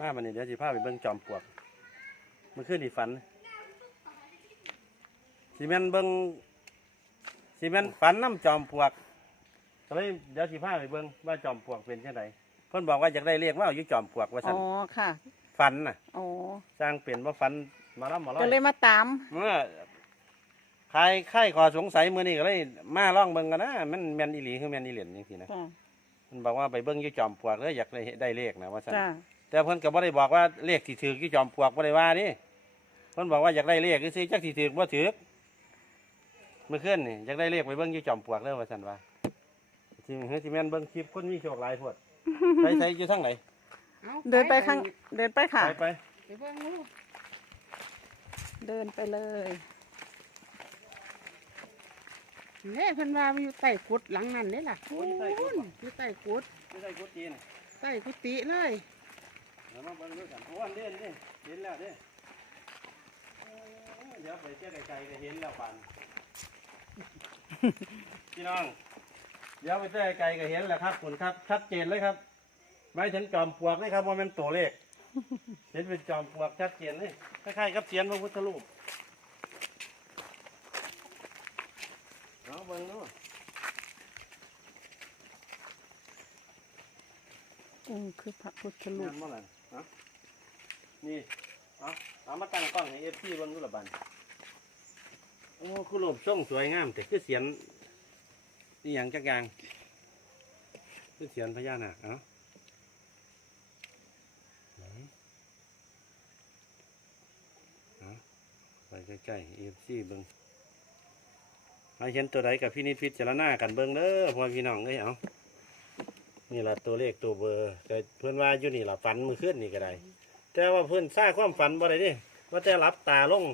มาบันนี้เดี๋ยวสิพาไปเบิ่งจอมปลวกเมื่อคืนนี่ฝันสิแม่นเบิ่งสิแม่นฝันน้ำจอมปลวกก็เลยเดี๋ยวสิพาไปเบิ่งว่าจอมปลวกเป็นจังไดเพิ่นบอกว่าอยากได้เรียกว่าเอาอยู่จอมปลวกว่าอ๋ซั่นอค่ะฝันน่ะอ๋อสร้างเป็นว่าฝันมาแล้วมาร้อก็ยเลยมาตามเมื่อใครใครขอสงสัยมื้อนี้ก็เลยมาลองเบิ่งกันนะมันแม่นอีหลีคือแม่นอีเหรียญจังซี่นะจ้ามันบอกว่าไปเบิ่งอยู่จอมปลวกแล้วอยากได้ได้เลขนะว่าซั่นจ้า แต่เพิ่นก็บ่ได้บอกว่าเลขที่ถืออยู่จอมปลวกบ่ได้ว่านี่เพิ่นบอกว่าอยากได้เลขซื้อจักที่ถือบ่ถือเมื่อคืนนี่อยากได้เลขไปเบิ่งอยู่จอมปลวกเด้อว่าซั่นว่าจริงเฮ้ยสิแม่นเบิ่งคลิปคนมีโชคหลายโพดไปใส่อยู่ทางไหนอาเดินไปข้างเดินไปค่ะ ไปไปไปเบิ่งลูกเดินไปเลย เนี่ยเพิ่นว่ามันอยู่ใต้กุดหลังนั้นเด้ล่ะโอ้ยใส่กุดบ่อยู่ใต้กุดไม่ได้กุฏินี่ใต้กุฏิเลยเดี๋ยวมาเบิ่งด้วยกันโอ้อันเด่นเด้เห็นแล้วเด้โอ้ยเดี๋ยวไปเจ้าไกลๆก็เห็นแล้วปันพี่น้อง เดี๋ยวไปเจ้าไกลๆก็เห็นแล้วครับคุณครับ ชัดเจนเลยครับหมายถึงจอมปลวกเลยครับว่าเป็นตัวเลข เห็นเป็นจอมปลวกชัดเจนเลยคล้ายๆกับเสียนพระพุทธรูปเอาเบิ่งดูอืมคือพระพุทธรูเงี้ปยเมื่อไหร่ฮะนี่เอาเอามาตั้งกล้องให้เอฟซีบิ่งดูละบันโอ้คือรูปทรงสวยงาม แต่คือเสียนนี่อย่างจักอย่างคือเสียนพญานาคเอ้าไหนเอาไปใกล้ๆเอฟซีเบิ่งใครเห็นตัวใดกับพี่นิดพิจารณากันเบิ่งเด้อพ่อพี่น้องเอ้ยเอา นี่ละตัวเลขตัวเบอร์แต่เพื่อนว่าอยู่นี่ละฝันมือขึ้นนี่ก็ได้ แต่ว่าเพื่อนสร้างความฝันบ่ได้เดิว่าแต่รับตาลง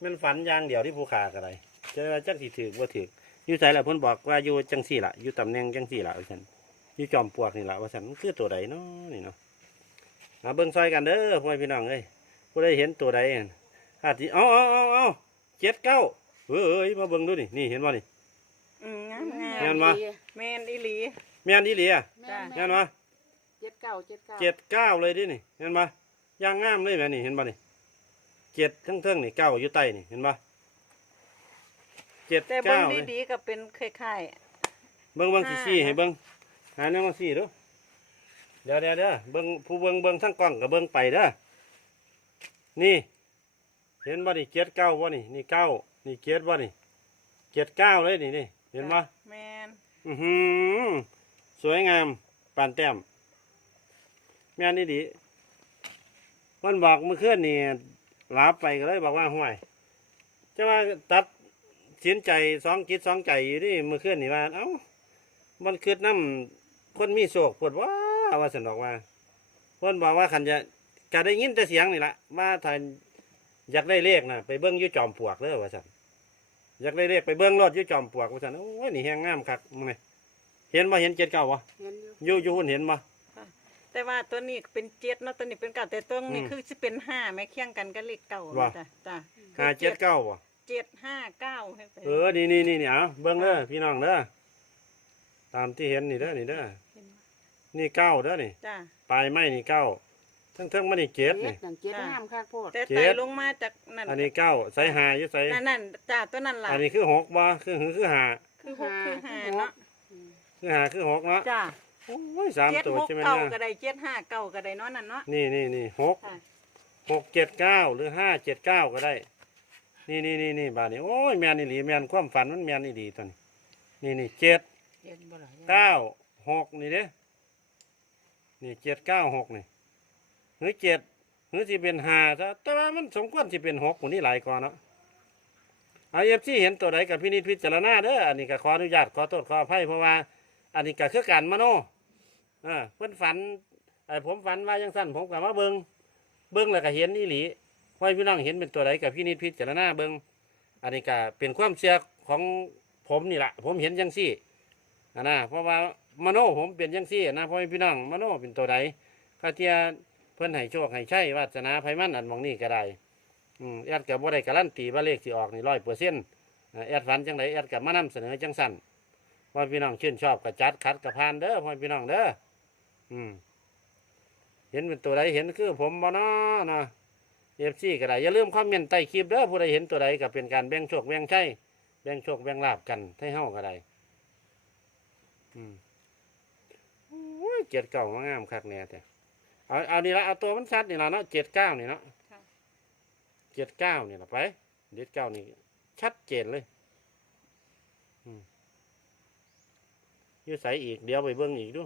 แมันฝันอย่างเดียวที่ผู้ขาก็ได้จะว่าจักสิถือบ่ถืออยู่ใส่ละเพื่อนบอกว่าอยู่จังสี่ละอยู่ตำแหน่งจังสี่ละว่าฉันอยู่จอมปลวกนี่ละว่าฉันมันคือตัวใดเนาะนี่เนาะมาเบิ่งซอยกันเด้อพ่อแม่พี่น้องเอ้ยผู้ใดเห็นตัวใดอาจสิเอาเอาเอาเอาเจ็ดเก้าเฮ้ยมาเบิ่งดูนี่นี่เห็นบ่นี่ อืมงามงาแม่มนบ่แมนอีหลี แม่นอีหลีอะแม่จ้ะนเห็นบ่เจ็ดเก้าเจ็ดเก้าเจ็ดเก้าเลยดินี่เห็นปะย่างงามเลยแม่นี่เห็นปะนี่เจ็ดทั้งเทิงๆนี่เก้าอยู่ใต้นี่เห็นปะเจ็ดแต่เบิ่เก้างเลยดีๆก็เป็นคล้ายเบิ้งเบิ้งห้าสี่สี่ให้เบิ้งหาแนวมาสี่ดูเดี๋ยวเดี๋ยวเดี๋ยวเบิ้งผู้เบิ้งเบิ้งทั้งกล้องกับเบิ้งไปเด้อนี่ เห็นปะนี่เจ็ดเก้าปะนี่นี่เก้านี่เจ็ดปะนี่เจ็ดเก้าเลยนี่นี่ๆเห็นปะ แมนอือหือ สวยงามปานแต้มแม่นี่ดีมันบอกเมื่อคืนนี่ลาบไปก็เลยบอกว่าห่วยจะว่าตัดเสินใจสองจิตสองใจอยู่นี่เมื่อคืนนี่ว่า เอ้ามันคืดน้ำคนมีโศกปวดว่าว่าสันบอกว่าเพิ่นบอกว่าขันจะจะได้ยินแต่เสียงนี่ละว่าถ้านอยากได้เลขนะไปเบิ้งยู่จอมปวกเลยว่าสันอยากได้เลขไปเบิ้งรถอยู่จอมปวกว่าสันโอ้ยนี่แห้งงามคักมึงไง เห็นบ่เห็นเจ็ดเก้าบ่เห็นอยู่อยู่อยู่หุ่นเห็นบ่แต่ว่าตัวนี้เป็นเจ็ดเนาะตัวนี้เป็นเก้าแต่ตัวนี้อืมคือสิเป็นห้าแม่เคียงกันก็เลขเก้าว่าจ้ะจ้ะห้าเจ็ดเก้าบ่เจ็ดห้าเก้าให้ไปเออนี่นี่นี่นี่เอาเบิ้งเด้อพี่น้องเด้อตามที่เห็นนี่เด้อนี่เด้อเห็นบ่นี่เก้าเด้อนี่จ้ะปลายไม้นี่เก้าทั้งเทิงมันนี่เจ็ดเจ็นี่ดนั่นเจ็ดจ้ะงามคักโพดแต่เจ็ไต่ดลงมาจากนั่นอันนี้เก้าใส่หาอยู่ใส่นั่นนั่นจ้ะตัวนั่นล่ะอันนี้คือหกบ่คือหือคือหาคือหกคือห้าเนาะ คือหาคือหกเนาะจ้ะโอ้ยสามเจ็ดตัวหกใช่ไหมเก้าเนี่ยก็ได้เจ็ดห้าเก้าก็ได้เนาะนั่นเนาะนี่นี่นี่หกค่ะหกเจ็ดเก้าหรือห้าเจ็ดเก้าก็ได้ นี่นี่นี่นี่บาทนี่โอ้ยแมนอีหลีแมนความฝันมันแมนอีดีตัวนี้ นี่นี่เจ็ดเจ็ดบ่ล่ะเก้าหกนี่เด้นี่เจ็ดเก้าหกนี่หรือเจ็ดหรือสิเป็นห้าซะแต่ว่ามันสมควรสิเป็นหกคนนี้หลายกว่าเนาะเอาเอฟซีเห็นตัวใดกับพินิจพิจารณาเด้ออันนี้ก็ขออนุญาตขอโทษขออภัยเพราะว่า อันนี้ก็คือการมโนเออเพื่อนฝันไอ้ผมฝันว่ายังสั้นผมกับว่าเบิงเบิงแล้วก็เห็นนี่หลีว่าพี่น้องเห็นเป็นตัวใดกับพี่นิดพิจารณาเบิงอันนี้ก็เป็นความเชื่อของผมนี่แหละผมเห็นยังซี่อันะเพราะว่ามโนผมเป็นยังซี่นะพ่อแม่พี่น้องมโนเป็นตัวใดข้าเทียเพื่อนให้โชคให้ใช่วาสนาไพมันอันมองนี่ก็ได้อืมแอดกับบ่ได้การันตีว่าเลขที่ออกนี่ร้อยเปอร์เซ็นต์แอดฝันจังไดแอดกับมานำเสนอจังสั้น พ่อพี่น้องชื่นชอบกับจัดคัดกับพานเด้อพ่อพี่น้องเด้ออืม เห็นเป็นตัวใดเห็นคือผมบ่เนาะนะเอฟซีก็ได้อย่าลืมคอมเมนต์ใต้คลิปเด้อผู้ใดเห็นตัวใดก็เป็นการแบ่งโชคแบ่งชัยแบ่งโชคแบ่งลาบกันให้เฮาก็ได้อืมโอ้ยเจ็ดเก้ามางามคักแน่แต่เอาเอานี่ละเอาตัวมันชัดนี่ละเนาะเจ็ดเก้านี่เนาะค่ะ เจ็ดเก้านี่ละไปเจ็ดเก้านี่ชัดเจนเลยอืม อยืดใสอีกเดี๋ยวไปเบิ่งอีกดู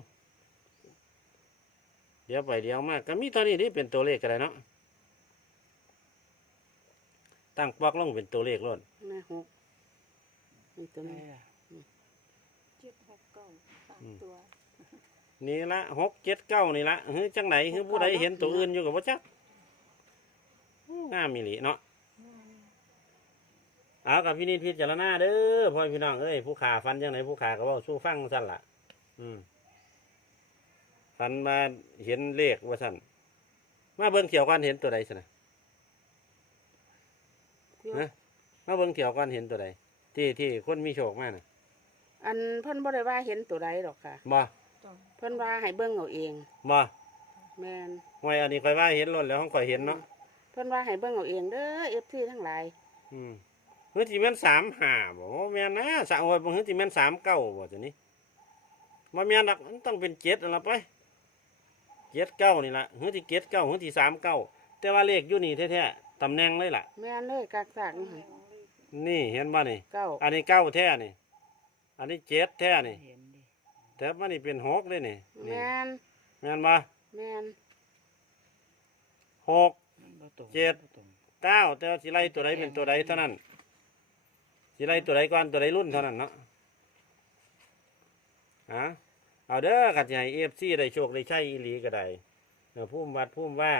เดี๋ยวไปเดี๋ยวมากก็มีเท่านี้ที่เป็นตัวเลขก็ได้เนาะตั้งปอกลงเป็นตัวเลขรถแม่หกนี่ตัวนี้เจ็ดหกเก้าสามตัวนี่ละหกเจ็ดเก้านี่ละเฮ้ยจังไหนเฮ้ยผู้ใดเห็นตัวอื่นอยู่กับว่าจักงามมีหลีเนาะ เอากับพี่นิดพิจารณาเด้อพ่อพี่น้องเอ้ยผู้ขาฟันจังไหนผู้ขาก็เว่าสู้ฟังสั่นละอืมฟันมาเห็นเลขว่าสั่นมาเบิ่งเขียวกันเห็นตัวใดสินะเที่ยวฮะมาเบิ่งเขียวกันเห็นตัวใดที่ที่คนมีโชคมากนะอันเพิ่นบ่ได้ว่าเห็นตัวใดหรอกค่ะบ่เพิ่นว่าให้เบิ่งเอาเองบ่แม่นไว้อันนี้ค่อยว่าเห็นรถแล้วห้องค่อยเห็นเนาะเพิ่นว่าให้เบิ่งเอาเองเด้อ FC ทั้งหลาย อืม เฮ้ยที่แม่นสามห้าบ่บ่แม่นนะสามโอ้ยบ่เฮ้ยที่แม่นสามเก้าบ่ตัวนี้บ่แม่นดอกมันต้องเป็นเจ็ดนั่นล่ะไปเจ็ดเก้านี่ล่ะเฮ้ยที่เจ็ดเก้าเฮ้ยที่สามเก้าแต่ว่าเลขอยู่นี่แท้ๆตำแหน่งเลยล่ะ แม่นเลยกากซากนี่หั่นนี่เห็นบ่นี่ เก้าอันนี้เก้าแท้นี่ อันนี้เจ็ดแท้นี่เห็นดิแต่ว่านี่เป็นหกเลยนี่นี่แม่นแม่นบ่แม่นหก มันบ่ตรงเจ็ดบ่ตรง เก้าแต่ว่าสิไล่ตัวใดเป็นตัวใดเท่านั้น สิไล่ตัวใดก่อนตัวใดรุ่นเท่านั้นเนาะฮะเอาเด้อกัดใหญ่เอฟซีได้โชคได้ใช่อีหลีก็ได้เออพุ่มวัดพุ่มว่า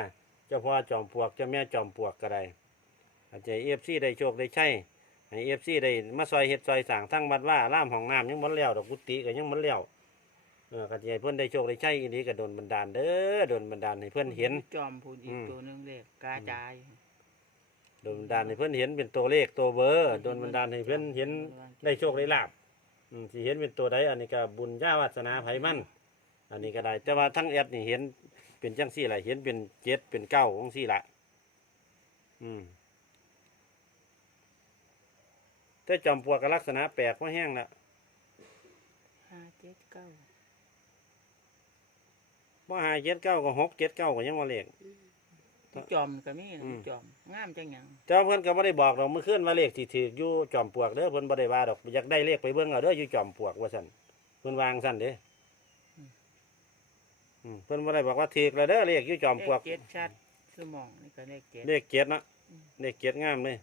เจ้าพ่อจอมปลวกเจ้าแม่จอมปลวกก็ได้กัดใหญ่เอฟซีได้โชคได้ใช่ให้เอฟซีได้มาซอยเฮ็ดซอยสั่งทั้งบัดว่าล่ามห้องน้ำยังมันแล้วดอกกุฏิก็ยังมันแล้วเออกัดใหญ่เพื่อนได้โชคได้ใช่อีหลีก็โดนบันดาลเด้อโดนบันดาลให้เพื่อนเห็น จอมพูดอีกตัวหนึงเลขกาจาย โดนบันดาลให้เพื่อนเห็นเป็นตัวเลขตัวเบอร์โดนบันดาลให้เพื่อนเห็นได้โชคได้ลาบอืมที่เห็นเป็นตัวใดอันนี้ก็บุญญาวาสนาไผมันอันนี้ก็ได้ แต่ว่าทั้งแอดนี่เห็นเป็นจังสี่ละเห็นเป็นเจ็ดเป็นเก้าของสี่ละอืมแต่จอมปลวกก็ลักษณะแปลกว่าแห้งละห้าเจ็ดเก้า ว่าหาเจ็ดเก้าก็หกเจ็ดเก้าก็ยังว่าเลข ผู้จอมก็มีนะอืมผู้จอมงามจังหยังเจ้าเพื่อนก็ไม่ได้บอกดอกเมื่อคืนว่าเลขที่ถืออยู่จอมปลวกเด้อเพื่อนบ่ได้ว่าดอกอยากได้เลขไปเบิ่งเอาเด้ออยู่จอมปลวกว่าสั่นเพื่อนวางสั่นเด้อืมเพื่อนบ่ได้บอกว่าถือแล้วเด้อเลขอยู่จอมเลปลวขกเจ็ดชัดสมองนี่ก็เลขเจ็ดเลขเกียรติเนาะเลขเกียรติงามเลย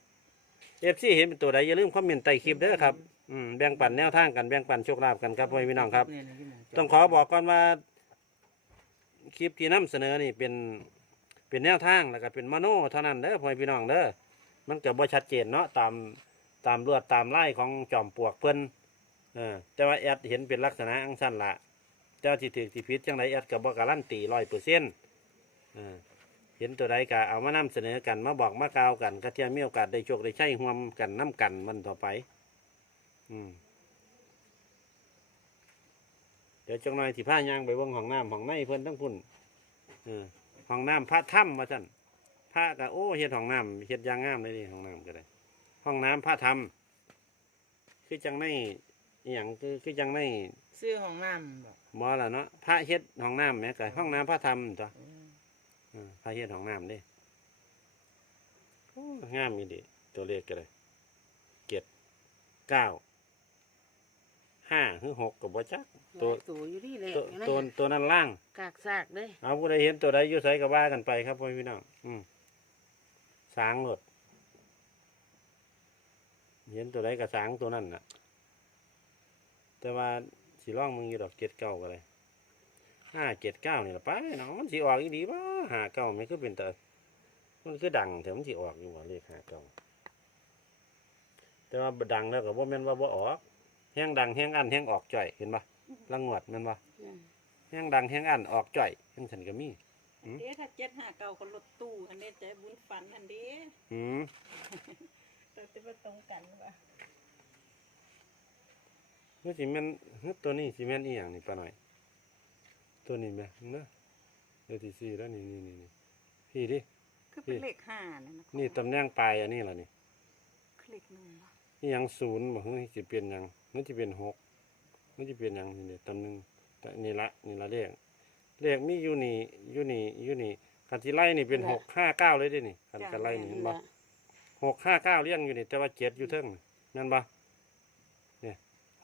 เอฟซีเห็นเป็นตัวใดอย่าลืมคอมเมนต์ใต้คลิปเด้อครับอืมแบ่งปันแนวทางกันแบ่งปันโชคลาภกันครับพ่อแม่พี่น้องครับเนี่ยนะที่หมจมต้องขอบอกก่อนว่า คลิปที่นำเสนอนี่เป็น เป็นแนวทางแล้วก็เป็นมโนเท่านั้นเด้อพ่อแม่พี่น้องเด้อมันก็บ่ชัดเจนเนาะตามตามลวดตามไล่ของจอมปลวกเพิ่นเออแต่ว่าแอดเห็นเป็นลักษณะอังสั้นละเจ้าที่ถือที่ผิดจังไดแอดก็บ่การันตีร้อยเปอร์เซ็นต์เห็นตัวใดก็เอามานำเสนอกันมาบอกมากล่าวกันก็เทียมีโอกาสได้โชคได้ใช้ห่วมกันน้กันมันต่อไป อืมเดี๋ยวจังหน่อยสิพายางไปวงห้องน้ำห้องในเพิ่นทั้งพุ่นเออ ห้องน้ำพระถ้ำมาสั่นพระก็โอ้เฮ็ดห้องน้ำเฮ็ดอยางงามเลยนี่ห้องน้ำก็ได้ ห้องน้ำพระธรรมคือจังในอหย่างคือคือจังในซื้อห้องน้ำบอกมอละเนาะพระเฮ็ดห้องน้ำแหม่ก็ห้องน้ำพระธรรมตัวเออเออพระเฮ็ดห้องน้ำเด้โอ้งามอีดีตัวเลขก็เลยเจ็ดเก้า ห้าหรือหกกับบ่จักตัวสูอยู่นี่เลยตัวอยู่นั่นตัวตัวนั้นล่าง กากซากเด้เอาผู้ใดเห็นตัวใดอยู่ใส่ก็ว่ากันไปครับพ่อพี่น้องอืมสางหลดเห็นตัวใดก็สางตัวนั้นน่ะ แต่ว่าสีร่องมึงอยู่ดอกเจ็ดเก้าก็เลยห้าเจ็ดเก้านี่ละไปเนาะมันสีออกอีดีป่ะหาเก้าไม่คือเป็นแต่มันคือดังแต่มันสีออกอยู่ว่าเลขหาเก้าแต่ว่าบ่ดังแล้วก็บ่แม่นว่าบ่ออก แห้งดังแห้งอันแห้งออกจ่อยเห็นปะลังงวดแม่นปะอืมแห้งดังแห้งอันออกจ่อยทั้งฉันก็มี อืม เด้ถ้าเจ็ดห้าเก้าคนรถตู้อันนี้ใจบุญฝันอันเด้อืมแต่จะมาตรงกันว่ะนี่สิแม่นเฮ้ยตัวนี้สิแม่นอีหยังนี่ปะหน่อย ตัวนี้แม่นเนอะเลขที่สี่แล้วนี่นี่นี่นี่พี่ดิ คือเป็นเลขห้าเนี่ยนะนี่ตำแหน่งปลายอันนี้ล่ะนี่ คลิกหนึ่งบ่นี่ยังศูนย์บ่เฮ้ยสิเป็นหยัง นี่สิเป็นหกนี่สิเป็นหยังนี่เด้ตำหนึงแต่นี่ละนี่ละเลขเลขมีอยู่นี่อยู่นี่อยู่นี่คันที่ไล่นี่เป็นหกห้าเก้าเลยเด้นี่คันกันไล่นี่เห็นบ่ละหกห้าเก้าเลี้ยงอยู่นี่แต่ว่าเจ็ดอยู่เทิงนี่นั่นบ่เนี่ย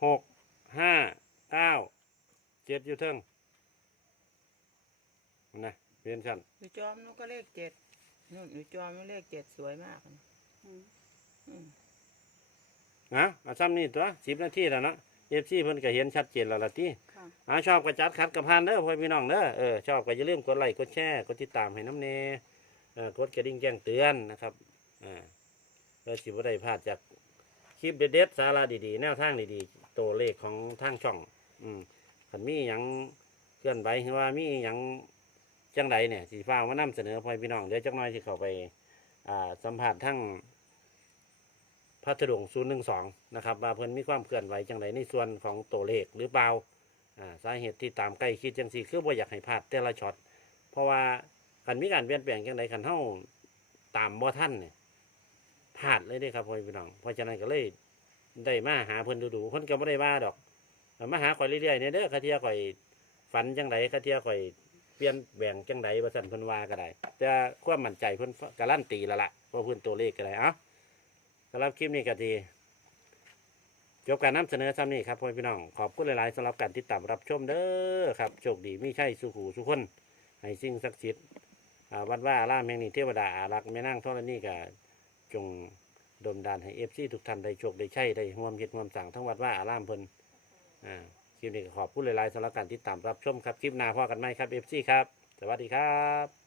หกห้าเก้าเจ็ดอยู่เทิงนะเปลี่ยนชั้นอยู่จอมนู้นก็เลขเจ็ดนู่นอยู่จอมนู้นเลขเจ็ดสวยมากนะอืมอืม นะเอาซ้ำนี่ตัวสิบนาทีแล้วเนาะเอฟซีเพิ่นก็เห็นชัดเจนแล้วล่ะที่ค่ะอ่าชอบก็จัดคัดกับพานเด้อพ่อพี่น้องเด้อเออชอบก็อย่าลืมกดไลค์กดแชร์กดติดตามให้น้ำเนเออกดกระดิ่งแจ้งเตือนนะครับอ่าเพื่อสิบ่ได้พลาดจากคลิปเด็ดๆสาระดีๆ แนวทางดีๆ ตัวเลขของทางช่อง อืมคันมีหยังเคลื่อนไหวหรือว่ามีหยังจังใดเนี่ยสีฟ้ากมานำเสนอพ่อพี่น้องเดี๋ยวจักหน่อยสิเข้าไป อ่าสัมผัสทั้ง พัทลุงศูนย์หนึ่งสองนะครับว่าเพิ่นมีความเคลื่อนไหวจังใดในส่วนของตัวเลขหรือเปล่าอ่าสาเหตุที่ตามใกล้คิดจังสี่คือบ่อยากให้พลาดแต่ละช็อตเพราะว่าคันมีการเปลี่ยนแปลงจังไดคันเฮาตามบ่ทันเนี่ยพลาดเลยเด้ครับพ่อพี่น้องเพราะฉะนั้นก็เลยได้มาหาเพิ่นดูๆเพิ่นก็บ่ได้ว่าดอกมาหาข่อยเรื่อยๆเนี่ยเด้อคาเทียข่อยฝันจังไดคาเทียข่อยเปลี่ยนแปลงจังไดว่าซั่นเพิ่นว่าก็ได้แต่ความมั่นใจเพิ่นการันตีล้วล่ะเพราะเพิ่นตัวเลขก็ได้อ้า สำหรับคลิปนี้ก็ดีจบการนำเสนอซ้ำนี้ครับพ่อพี่น้อง ขอบคุณหลาย ๆสำหรับการติดตามรับชมเด้อครับ โชคดีไมีใช่สุขูสุขคน ให้สิ่งศักดิ์สิทธิ์อ่าวัดว่าอารามแห่งนี้เทวดาอารักษ์แม่นางธรณีก็จงดลดานให้เอฟซีทุกท่านได้โชคได้ใช่ได้ร่วมเฮ็ดร่วมสั่งทั้งวัดว่าอารามเพิ่นอ่าคลิปนี้ก็ขอบคุณหลาย ๆสำหรับการติดตามรับชมครับคลิปหน้าพ่อกันไหมครับเอฟซีครับ สวัสดีครับ